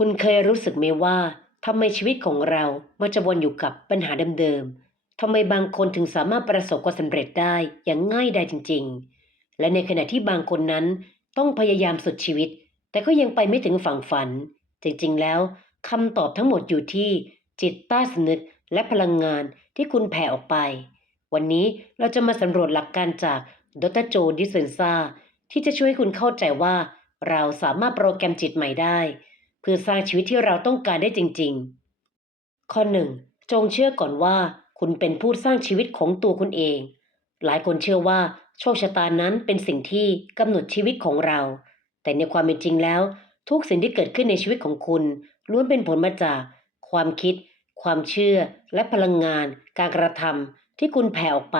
คุณเคยรู้สึกไหมว่าทำไมชีวิตของเรามันจะวนอยู่กับปัญหาเดิมๆทำไมบางคนถึงสามารถประสบความสำเร็จได้อย่างง่ายดายจริง ๆ และในขณะที่บางคนนั้นต้องพยายามสุดชีวิต แต่ก็ยังไปไม่ถึงฝั่งฝัน จริงๆ แล้วคำตอบทั้งหมดอยู่ที่จิตใต้สำนึกและพลังงานที่คุณแผ่ออกไป วันนี้เราจะมาสำรวจหลักการจากดรโจดิสเซนซาที่จะช่วยให้คุณเข้าใจว่าเราสามารถโปรแกรมจิตใหม่ได้ เพื่อสร้างชีวิตที่เราต้องการได้จริง ๆ ข้อหนึ่งจงเชื่อก่อนว่าคุณเป็นผู้สร้างชีวิตของตัวคุณเอง หลายคนเชื่อว่าโชคชะตานั้นเป็นสิ่งที่กำหนดชีวิตของเรา แต่ในความเป็นจริงแล้ว ทุกสิ่งที่เกิดขึ้นในชีวิตของคุณล้วนเป็นผลมาจาก ความคิด ความเชื่อ และพลังงาน การกระทำที่คุณแผ่ออกไป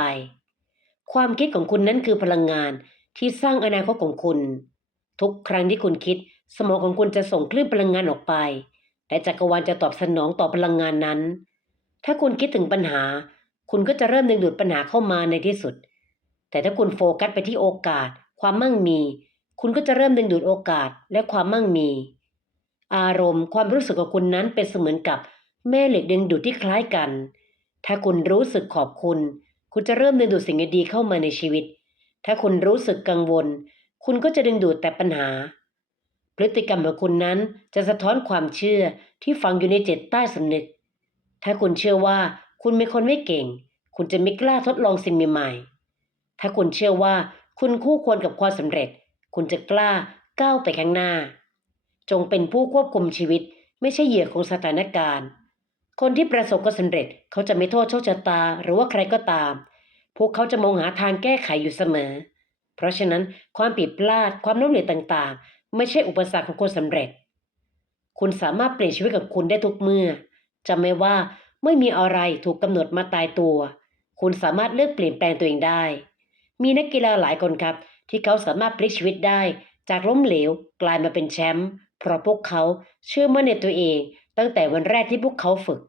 ความคิดของคุณนั้นคือพลังงานที่สร้างอนาคตของคุณ ทุกครั้งที่คุณคิด สมองของคุณจะส่งคลื่นพลังงานออกไป และจักรวาลจะตอบสนองต่อพลังงานนั้น ถ้าคุณคิดถึงปัญหา คุณก็จะเริ่มดึงดูดปัญหาเข้ามาในที่สุด แต่ถ้าคุณโฟกัสไปที่โอกาส ความมั่งมี คุณก็จะเริ่มดึงดูดโอกาสและความมั่งมี อารมณ์ความรู้สึกของคุณนั้นเป็นเสมือนกับแม่เหล็กดึงดูดที่คล้ายกัน ถ้าคุณรู้สึกขอบคุณ คุณจะเริ่มดึงดูดสิ่งดีๆเข้ามาในชีวิต ถ้าคุณรู้สึกกังวล คุณก็จะดึงดูดแต่ปัญหา พฤติกรรมของคุณนั้นจะสะท้อนความเชื่อที่ฝังอยู่ในจิตใต้สำนึก ถ้าคุณเชื่อว่าคุณเป็นคนไม่เก่ง คุณจะไม่กล้าทดลองสิ่งใหม่ๆ ถ้าคุณเชื่อว่าคุณคู่ควรกับความสำเร็จ คุณจะกล้าก้าวไปข้างหน้า จงเป็นผู้ควบคุมชีวิต ไม่ใช่เหยื่อของสถานการณ์ คนที่ประสบความสำเร็จเขาจะไม่โทษโชคชะตาหรือว่าใครก็ตาม พวกเขาจะมองหาทางแก้ไขอยู่เสมอ เพราะฉะนั้นความผิดพลาดความล้มเหลวต่างๆ ไม่ใช่อุปสรรคของคนสำเร็จ คุณสามารถเปลี่ยนชีวิตของคุณได้ทุกเมื่อจำไว้ว่าไม่มีอะไรถูกกำหนดมาตายตัว คุณสามารถเลือกเปลี่ยนแปลงตัวเองได้ มีนักกีฬาหลายคนครับ ที่เขาสามารถพลิกชีวิตได้ จากล้มเหลวกลายมาเป็นแชมป์เพราะพวกเขาเชื่อมั่นในตัวเอง ตั้งแต่วันแรกที่พวกเขาฝึก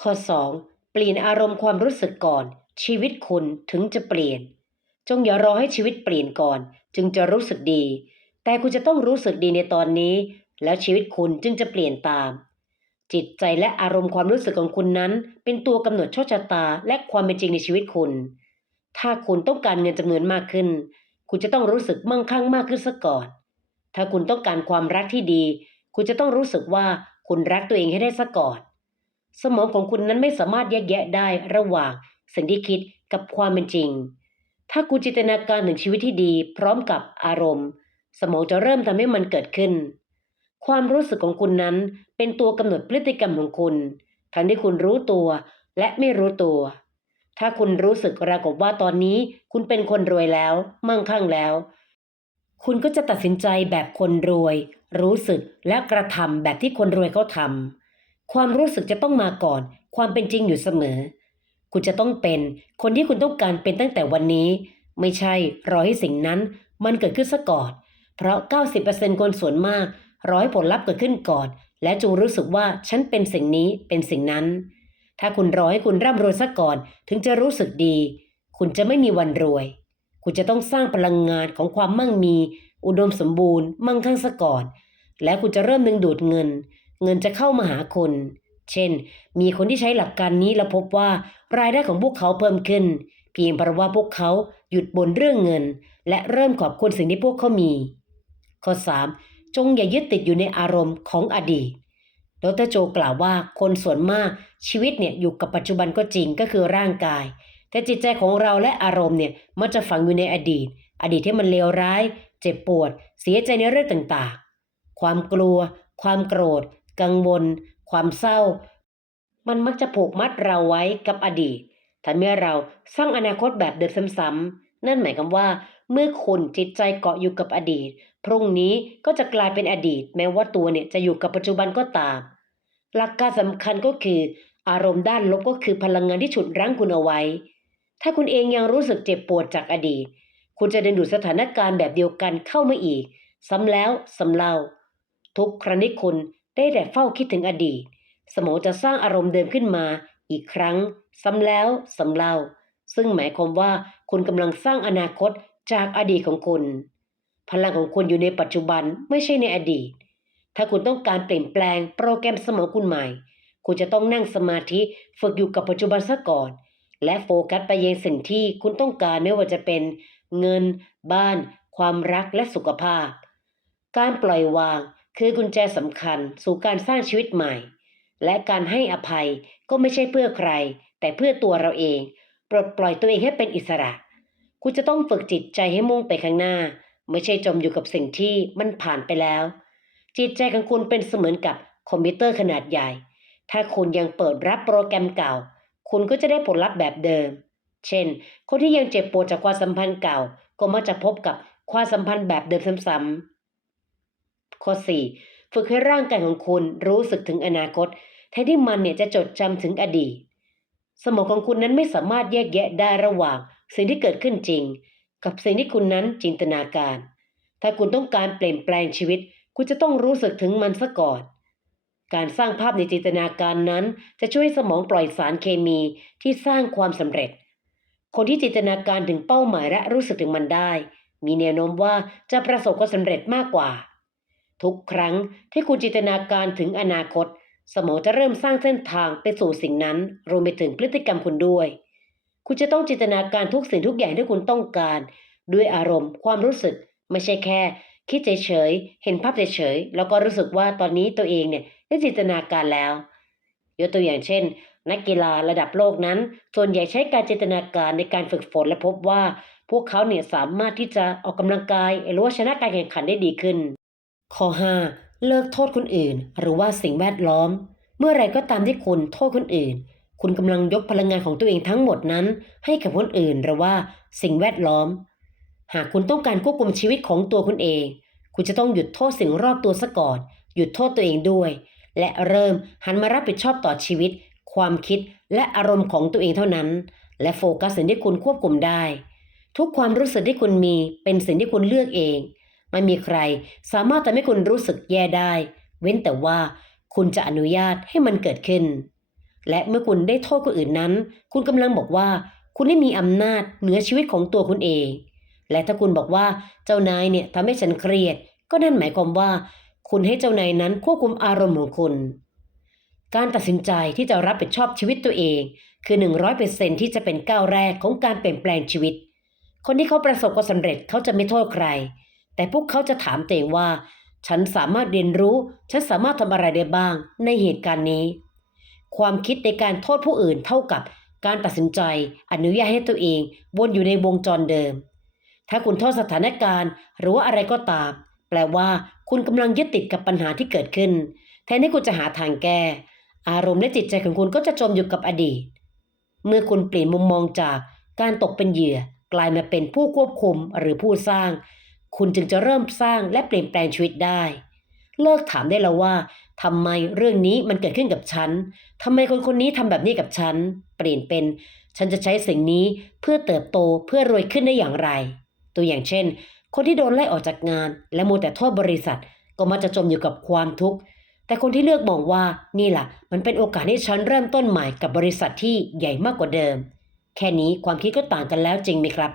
ข้อ 2. เปลี่ยนอารมณ์ความรู้สึกก่อน ชีวิตคุณถึงจะเปลี่ยน จงอย่ารอให้ชีวิตเปลี่ยนก่อน จึงจะรู้สึกดี แต่คุณจะต้องรู้สึกดีในตอนนี้ แล้วชีวิตคุณจึงจะเปลี่ยนตาม จิตใจและอารมณ์ความรู้สึกของคุณนั้น เป็นตัวกำหนดโชคชะตาและความเป็นจริงในชีวิตคุณ ถ้าคุณต้องการเงินจำนวนมากขึ้น คุณจะต้องรู้สึกมั่งคั่งมากขึ้นซะก่อน ถ้าคุณต้องการความรักที่ดี คุณจะต้องรู้สึกว่าคุณรักตัวเองให้ได้ซะก่อน สมองของคุณนั้นไม่สามารถแยกแยะได้ระหว่างสิ่งที่คิดกับความเป็นจริง ถ้าคุณจินตนาการถึงชีวิตที่ดี พร้อมกับอารมณ์ สมองจะเริ่มทำให้มันเกิดขึ้น ความรู้สึกของคุณนั้นเป็นตัวกำหนดพฤติกรรมของคุณ ทั้งที่คุณรู้ตัวและไม่รู้ตัว ถ้าคุณรู้สึกรากับว่าตอนนี้คุณเป็นคนรวยแล้ว มั่งคั่งแล้ว คุณก็จะตัดสินใจแบบคนรวย รู้สึกและกระทำแบบที่คนรวยเขาทำความรู้สึกจะต้องมาก่อน ความเป็นจริงอยู่เสมอ คุณจะต้องเป็นคนที่คุณต้องการเป็นตั้งแต่วันนี้ ไม่ใช่รอให้สิ่งนั้นมันเกิดขึ้นซะก่อน เพราะ 90%คนส่วนมากร้อให้ผลลัพธ์เกิดขึ้นก่อน และจงรู้สึกว่าฉันเป็นสิ่งนี้เป็นสิ่งนั้น ถ้าคุณรอให้คุณร่ำรวยซะก่อนถึงจะรู้สึกดี คุณจะไม่มีวันรวย คุณจะต้องสร้างพลังงานของความมั่งมี อุดมสมบูรณ์ มั่งคั่งซะก่อน แล้วคุณจะเริ่มดึงดูดเงิน เงินจะเข้ามาหาคุณ เช่น มีคนที่ใช้หลักการนี้แล้วพบว่ารายได้ของพวกเขาเพิ่มขึ้น เพียงเพราะว่าพวกเขาหยุดบ่นเรื่องเงิน และเริ่มขอบคุณสิ่งที่พวกเขามี ข้อ 3. จงอย่ายึดติดอยู่ในอารมณ์ของอดีตดรโจกล่าวว่าคนส่วนมากชีวิตเนี่ยอยู่กับปัจจุบันก็จริงก็คือร่างกาย แต่จิตใจของเราและอารมณ์เนี่ยมันจะฝังอยู่ในอดีต อดีตที่มันเลวร้าย เจ็บปวด เสียใจในเรื่องต่างๆ ความกลัว ความโกรธ กังวล ความเศร้า มันมักจะผูกมัดเราไว้กับอดีตถ้าเมื่อเราสร้างอนาคตแบบเดิมซ้ำๆนั่นหมายความว่า เมื่อคุณจิตใจเกาะอยู่กับอดีต พรุ่งนี้ก็จะกลายเป็นอดีต แม้ว่าตัวเนี่ยจะอยู่กับปัจจุบันก็ตาม หลักการสำคัญก็คือ อารมณ์ด้านลบก็คือพลังงานที่ฉุดรั้งคุณเอาไว้ ถ้าคุณเองยังรู้สึกเจ็บปวดจากอดีต คุณจะดึงดูดสถานการณ์แบบเดียวกันเข้ามาอีก ซ้ำแล้วซ้ำเล่า ทุกครั้งที่คุณได้แต่เฝ้าคิดถึงอดีต สมองจะสร้างอารมณ์เดิมขึ้นมาอีกครั้ง ซ้ำแล้วซ้ำเล่า ซึ่งหมายความว่าคุณกำลังสร้างอนาคต จากอดีตของคุณ พลังของคุณอยู่ในปัจจุบันไม่ใช่ในอดีต ถ้าคุณต้องการเปลี่ยนแปลงโปรแกรมสมองคุณใหม่ คุณจะต้องนั่งสมาธิฝึกอยู่กับปัจจุบันซะก่อน และโฟกัสไปยังสิ่งที่คุณต้องการไม่ว่าจะเป็น เงิน บ้าน ความรักและสุขภาพ การปล่อยวางคือกุญแจสำคัญสู่การสร้างชีวิตใหม่ และการให้อภัยก็ไม่ใช่เพื่อใคร แต่เพื่อตัวเราเอง ปลดปล่อยตัวเองให้เป็นอิสระ คุณจะต้องฝึกจิตใจให้มุ่งไปข้างหน้า ไม่ใช่จมอยู่กับสิ่งที่มันผ่านไปแล้ว จิตใจของคุณเป็นเสมือนกับคอมพิวเตอร์ขนาดใหญ่ ถ้าคุณยังเปิดรับโปรแกรมเก่า คุณก็จะได้ผลลัพธ์แบบเดิม เช่น คนที่ยังเจ็บปวดจากความสัมพันธ์เก่า ก็มักจะพบกับความสัมพันธ์แบบเดิมซ้ำๆข้อ 4 ฝึกให้ร่างกายของคุณรู้สึกถึงอนาคตแทนที่มันเนี่ยจะจดจำถึงอดีต สมองของคุณนั้นไม่สามารถแยกแยะได้ระหว่าง สิ่งที่เกิดขึ้นจริง กับสิ่งที่คุณนั้นจินตนาการ ถ้าคุณต้องการเปลี่ยนแปลงชีวิต คุณจะต้องรู้สึกถึงมันซะก่อน การสร้างภาพในจินตนาการนั้น จะช่วยให้สมองปล่อยสารเคมีที่สร้างความสำเร็จ คนที่จินตนาการถึงเป้าหมายและรู้สึกถึงมันได้ มีแนวโน้มว่าจะประสบความสำเร็จมากกว่า ทุกครั้งที่คุณจินตนาการถึงอนาคต สมองจะเริ่มสร้างเส้นทางไปสู่สิ่งนั้นรวมไปถึงพฤติกรรมคุณด้วย คุณจะต้องจินตนาการทุกสิ่งทุกอย่างที่คุณต้องการ ด้วยอารมณ์ ความรู้สึก ไม่ใช่แค่ คิดเฉยๆ เห็นภาพเฉยๆ แล้วก็รู้สึกว่าตอนนี้ตัวเองเนี่ยได้จินตนาการแล้ว ยกตัวอย่างเช่น นักกีฬาระดับโลกนั้น ส่วนใหญ่ใช้การจินตนาการในการฝึกฝนและพบว่า พวกเขาเนี่ยสามารถที่จะออกกำลังกายหรือว่าชนะการแข่งขันได้ดีขึ้น ข้อ 5 เลิกโทษคนอื่น หรือว่าสิ่งแวดล้อม เมื่อไรก็ตามที่คุณโทษคนอื่น คุณกำลังยกพลังงานของตัวเองทั้งหมดนั้น ให้กับคนอื่นหรือว่าสิ่งแวดล้อม หากคุณต้องการควบคุมชีวิตของตัวคุณเอง คุณจะต้องหยุดโทษสิ่งรอบตัวซะก่อน หยุดโทษตัวเองด้วย และเริ่มหันมารับผิดชอบต่อชีวิต ความคิดและอารมณ์ของตัวเองเท่านั้น และโฟกัสสิ่งที่คุณควบคุมได้ ทุกความรู้สึกที่คุณมีเป็นสิ่งที่คุณเลือกเอง ไม่มีใครสามารถทำให้คุณรู้สึกแย่ได้ เว้นแต่ว่าคุณจะอนุญาตให้มันเกิดขึ้น และเมื่อคุณได้โทษคนอื่นนั้น คุณกำลังบอกว่า คุณได้มีอำนาจเหนือชีวิตของตัวคุณเอง และถ้าคุณบอกว่าเจ้านายเนี่ยทำให้ฉันเครียด ก็นั่นหมายความว่า คุณให้เจ้านายนั้นควบคุมอารมณ์ของคุณ การตัดสินใจที่จะรับผิดชอบชีวิตตัวเอง คือ 100%ที่จะเป็นก้าวแรกของการเปลี่ยนแปลงชีวิต คนที่เขาประสบความสำเร็จเขาจะไม่โทษใคร แต่พวกเขาจะถามตัวเองว่า ฉันสามารถเรียนรู้ ฉันสามารถทำอะไรได้บ้าง ในเหตุการณ์นี้ ความคิดในการโทษผู้อื่นเท่ากับการตัดสินใจอนุญาตให้ตัวเองวนอยู่ในวงจรเดิม ถ้าคุณโทษสถานการณ์ หรือว่าอะไรก็ตาม แปลว่า คุณกำลังยึดติดกับปัญหาที่เกิดขึ้น แทนที่คุณจะหาทางแก้ อารมณ์และจิตใจของคุณก็จะจมอยู่กับอดีต เมื่อคุณเปลี่ยนมุมมองจากการตกเป็นเหยื่อ กลายมาเป็นผู้ควบคุมหรือผู้สร้าง คุณจึงจะเริ่มสร้างและเปลี่ยนแปลงชีวิตได้ เลิกถามได้แล้วว่า ทำไมเรื่องนี้มันเกิดขึ้นกับฉันทำไมคนคนนี้ทำแบบนี้กับฉัน เปลี่ยนเป็น ฉันจะใช้สิ่งนี้เพื่อเติบโตเพื่อรวยขึ้นได้อย่างไร ตัวอย่างเช่น คนที่โดนไล่ออกจากงาน และมัวแต่โทษบริษัท ก็มักจะจมอยู่กับความทุกข์แต่คนที่เลือกมองว่านี่ล่ะ มันเป็นโอกาสให้ฉันเริ่มต้นใหม่กับบริษัทที่ใหญ่มากกว่าเดิม แค่นี้ความคิดก็ต่างกันแล้วจริงไหมครับ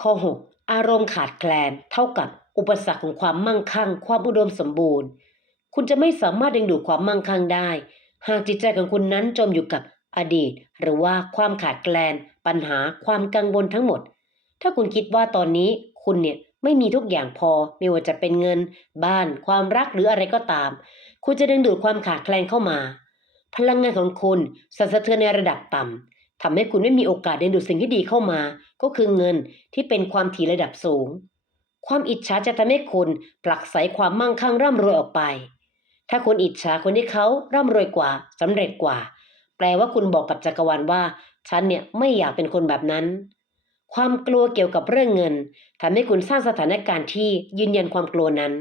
ข้อ 6 อารมณ์ขาดแคลน เท่ากับอุปสรรคของความมั่งคั่ง ความอุดมสมบูรณ์ คุณจะไม่สามารถดึงดูดความมั่งคั่งได้ หากจิตใจของคุณนั้นจมอยู่กับอดีต หรือว่าความขาดแคลน ปัญหาความกังวลทั้งหมด ถ้าคุณคิดว่าตอนนี้คุณเนี่ยไม่มีทุกอย่างพอ ไม่ว่าจะเป็นเงิน บ้าน ความรักหรืออะไรก็ตาม คุณจะดึงดูดความขาดแคลนเข้ามา พลังงานของคุณสั่นสะเทือนในระดับต่ำทำให้คุณไม่มีโอกาสดึงดูดสิ่งที่ดีเข้ามา ก็คือเงินที่เป็นความถี่ระดับสูง ความอิจฉาจะทำให้คุณผลักไสความมั่งคั่งร่ำรวยออกไป ถ้าคุณอิจฉาคนที่เขาร่ำรวยกว่าสำเร็จกว่า แปลว่าคุณบอกกับจักรวาลว่า ฉันเนี่ยไม่อยากเป็นคนแบบนั้น ความกลัวเกี่ยวกับเรื่องเงินทำให้คุณสร้างสถานการณ์ที่ยืนยันความกลัวนั้น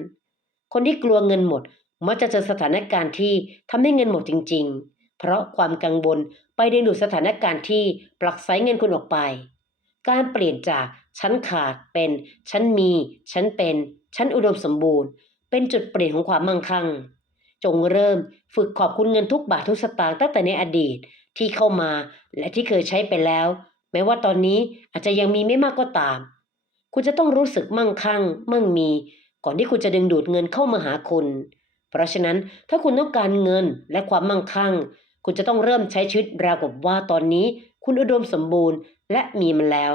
คนที่กลัวเงินหมดมักจะเจอสถานการณ์ที่ทำให้เงินหมดจริง ๆ เพราะความกังวลไปดึงดูดสถานการณ์ที่ผลักไสเงินคุณออกไป การเปลี่ยนจากฉันขาดเป็นฉันมี ฉันเป็น ฉันอุดมสมบูรณ์ เป็นจุดเปลี่ยนของความมั่งคั่ง จงเริ่มฝึกขอบคุณเงินทุกบาททุกสตางค์ตั้งแต่ในอดีตที่เข้ามาและที่เคยใช้ไปแล้ว แม้ว่าตอนนี้อาจจะยังมีไม่มากก็ตาม คุณจะต้องรู้สึกมั่งคั่ง มั่งมี ก่อนที่คุณจะดึงดูดเงินเข้ามาหาคุณ เพราะฉะนั้นถ้าคุณต้องการเงินและความมั่งคั่ง คุณจะต้องเริ่มใช้ชีวิตราวกับว่าตอนนี้คุณอุดมสมบูรณ์และมีมันแล้ว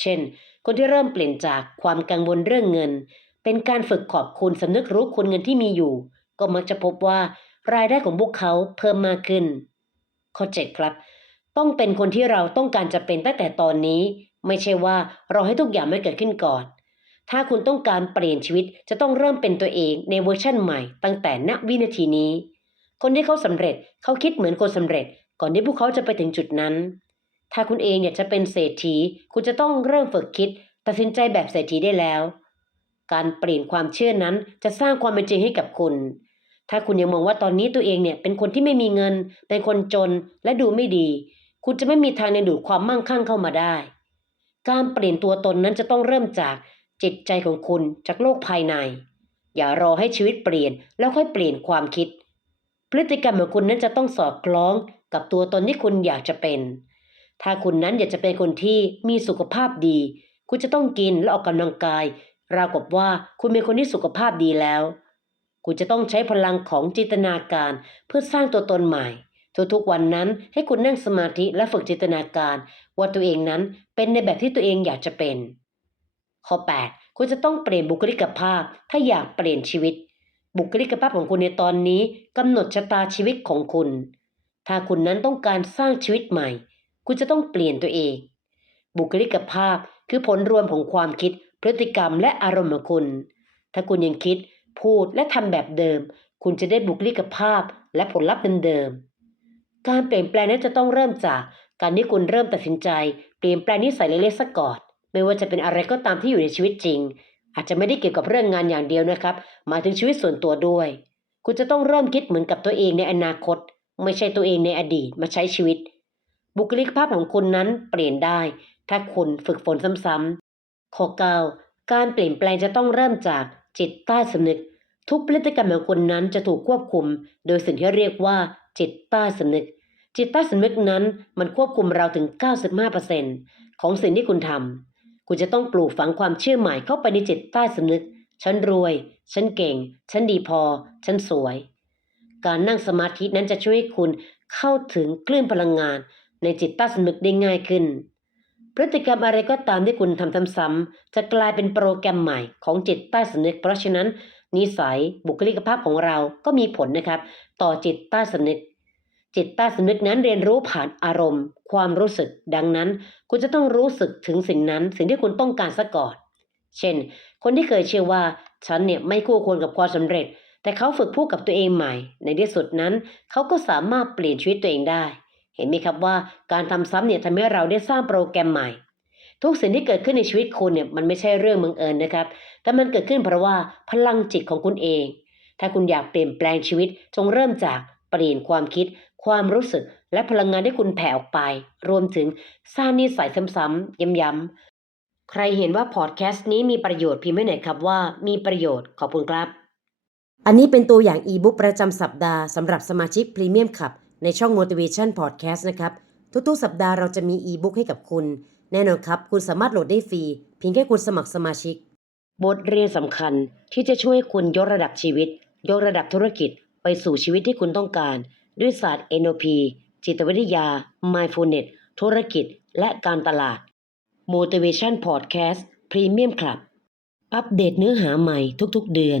เช่น คนที่เริ่มเปลี่ยนจากความกังวลเรื่องเงิน เป็นการฝึกขอบคุณสำนึกรู้คุณเงินที่มีอยู่ ก็มักจะพบว่ารายได้ของพวกเขาเพิ่มมากขึ้น ข้อ 7 ครับ ต้องเป็นคนที่เราต้องการจะเป็นตั้งแต่ตอนนี้ ไม่ใช่ว่าเราให้ทุกอย่างไม่เกิดขึ้นก่อน ถ้าคุณต้องการเปลี่ยนชีวิตจะต้องเริ่มเป็นตัวเองในเวอร์ชั่นใหม่ ตั้งแต่ณวินาทีนี้ คนที่เขาสำเร็จเขาคิดเหมือนคนสำเร็จ ก่อนที่พวกเขาจะไปถึงจุดนั้น ถ้าคุณเองอยากจะเป็นเศรษฐี คุณจะต้องเริ่มฝึกคิด ตัดสินใจแบบเศรษฐีได้แล้ว การเปลี่ยนความเชื่อนั้นจะสร้างความเป็นจริงให้กับคุณ ถ้าคุณยังมองว่าตอนนี้ตัวเองเนี่ยเป็นคนที่ไม่มีเงิน เป็นคนจนและดูไม่ดี คุณจะไม่มีทางในดูดความมั่งคั่งเข้ามาได้ การเปลี่ยนตัวตนนั้นจะต้องเริ่มจากจิตใจของคุณจากโลกภายใน อย่ารอให้ชีวิตเปลี่ยนแล้วค่อยเปลี่ยนความคิด พฤติกรรมของคุณนั้นจะต้องสอดคล้องกับตัวตนที่คุณอยากจะเป็น ถ้าคุณนั้นอยากจะเป็นคนที่มีสุขภาพดี คุณจะต้องกินและออกกำลังกาย ราวกับว่าคุณเป็นคนที่สุขภาพดีแล้ว คุณจะต้องใช้พลังของจินตนาการเพื่อสร้างตัวตนใหม่ทุกๆวันนั้นให้คุณนั่งสมาธิและฝึกจินตนาการ ว่าตัวเองนั้นเป็นในแบบที่ตัวเองอยากจะเป็น ข้อ 8 คุณจะต้องเปลี่ยนบุคลิกภาพ ถ้าอยากเปลี่ยนชีวิต บุคลิกภาพของคุณในตอนนี้กำหนดชะตาชีวิตของคุณ ถ้าคุณนั้นต้องการสร้างชีวิตใหม่ คุณจะต้องเปลี่ยนตัวเอง บุคลิกภาพคือผลรวมของความคิด พฤติกรรมและอารมณ์ของคุณ ถ้าคุณยังคิด พูดและทำแบบเดิม คุณจะได้บุคลิกภาพและผลลัพธ์เดิมๆการเปลี่ยนแปลงนั้นจะต้องเริ่มจากการที่คุณเริ่มตัดสินใจ เปลี่ยนแปลงนิสัยเล็กๆสักก่อน ไม่ว่าจะเป็นอะไรก็ตามที่อยู่ในชีวิตจริง อาจจะไม่ได้เกี่ยวกับเรื่องงานอย่างเดียวนะครับหมายถึงชีวิตส่วนตัวด้วย คุณจะต้องเริ่มคิดเหมือนกับตัวเองในอนาคต ไม่ใช่ตัวเองในอดีตมาใช้ชีวิต บุคลิกภาพของคุณนั้นเปลี่ยนได้ ถ้าคุณฝึกฝนซ้ำๆ ข้อ9การเปลี่ยนแปลงจะต้องเริ่มจากจิตใต้สำนึก ทุกพฤติกรรมของคุณนั้นจะถูกควบคุม โดยสิ่งที่เรียกว่าจิตใต้สำนึก จิตใต้สำนึกนั้นมันควบคุมเราถึง 95%ของสิ่งที่คุณทำคุณจะต้องปลูกฝังความเชื่อใหม่เข้าไปในจิตใต้สำนึก ฉันรวย ฉันเก่ง ฉันดีพอ ฉันสวย การนั่งสมาธินั้นจะช่วยให้คุณเข้าถึงคลื่นพลังงานในจิตใต้สำนึกได้ง่ายขึ้น พฤติกรรมอะไรก็ตามที่คุณทำซ้ำๆจะกลายเป็นโปรแกรมใหม่ของจิตใต้สำนึก เพราะฉะนั้น นิสัยบุคลิกภาพของเราก็มีผลนะครับ ต่อจิตใต้สำนึก จิตใต้สำนึกนั้นเรียนรู้ผ่านอารมณ์ ความรู้สึก ดังนั้น คุณจะต้องรู้สึกถึงสิ่งนั้น สิ่งที่คุณต้องการซะก่อน เช่น คนที่เคยเชื่อว่าฉันเนี่ยไม่คู่ควรกับความสำเร็จ แต่เขาฝึกพูดกับตัวเองใหม่ ในที่สุดนั้น เขาก็สามารถเปลี่ยนชีวิตตัวเองได้ เห็นไหมครับว่าการทำซ้ำเนี่ยทำให้เราได้สร้างโปรแกรมใหม่ ทุกสิ่งที่เกิดขึ้นในชีวิตคุณเนี่ยมันไม่ใช่เรื่องบังเอิญนะครับ แต่มันเกิดขึ้นเพราะว่าพลังจิตของคุณเอง ถ้าคุณอยากเปลี่ยนแปลงชีวิตจงเริ่มจากเปลี่ยนความคิด ความรู้สึก และพลังงานที่คุณแผ่ออกไป รวมถึงสร้างนิสัยซ้ำๆย้ำๆใครเห็นว่าพอดแคสต์นี้มีประโยชน์พิมพ์ไว้หน่อยครับว่า มีประโยชน์ขอบคุณครับอันนี้เป็นตัวอย่างอีบุ๊กประจำสัปดาห์สำหรับสมาชิกพรีเมียมคลับ ในช่อง Motivation Podcast นะครับ ทุกๆ สัปดาห์เราจะมีอีบุ๊กให้กับคุณ แน่นอนครับ คุณสามารถโหลดได้ฟรี เพียงแค่คุณสมัครสมาชิก บทเรียนสำคัญที่จะช่วยคุณยกระดับชีวิต ยกระดับธุรกิจ ไปสู่ชีวิตที่คุณต้องการ ด้วยศาสตร์ NLP จิตวิทยา Mindfulness ธุรกิจ และการตลาด Motivation Podcast Premium Club อัปเดตเนื้อหาใหม่ทุกๆ เดือน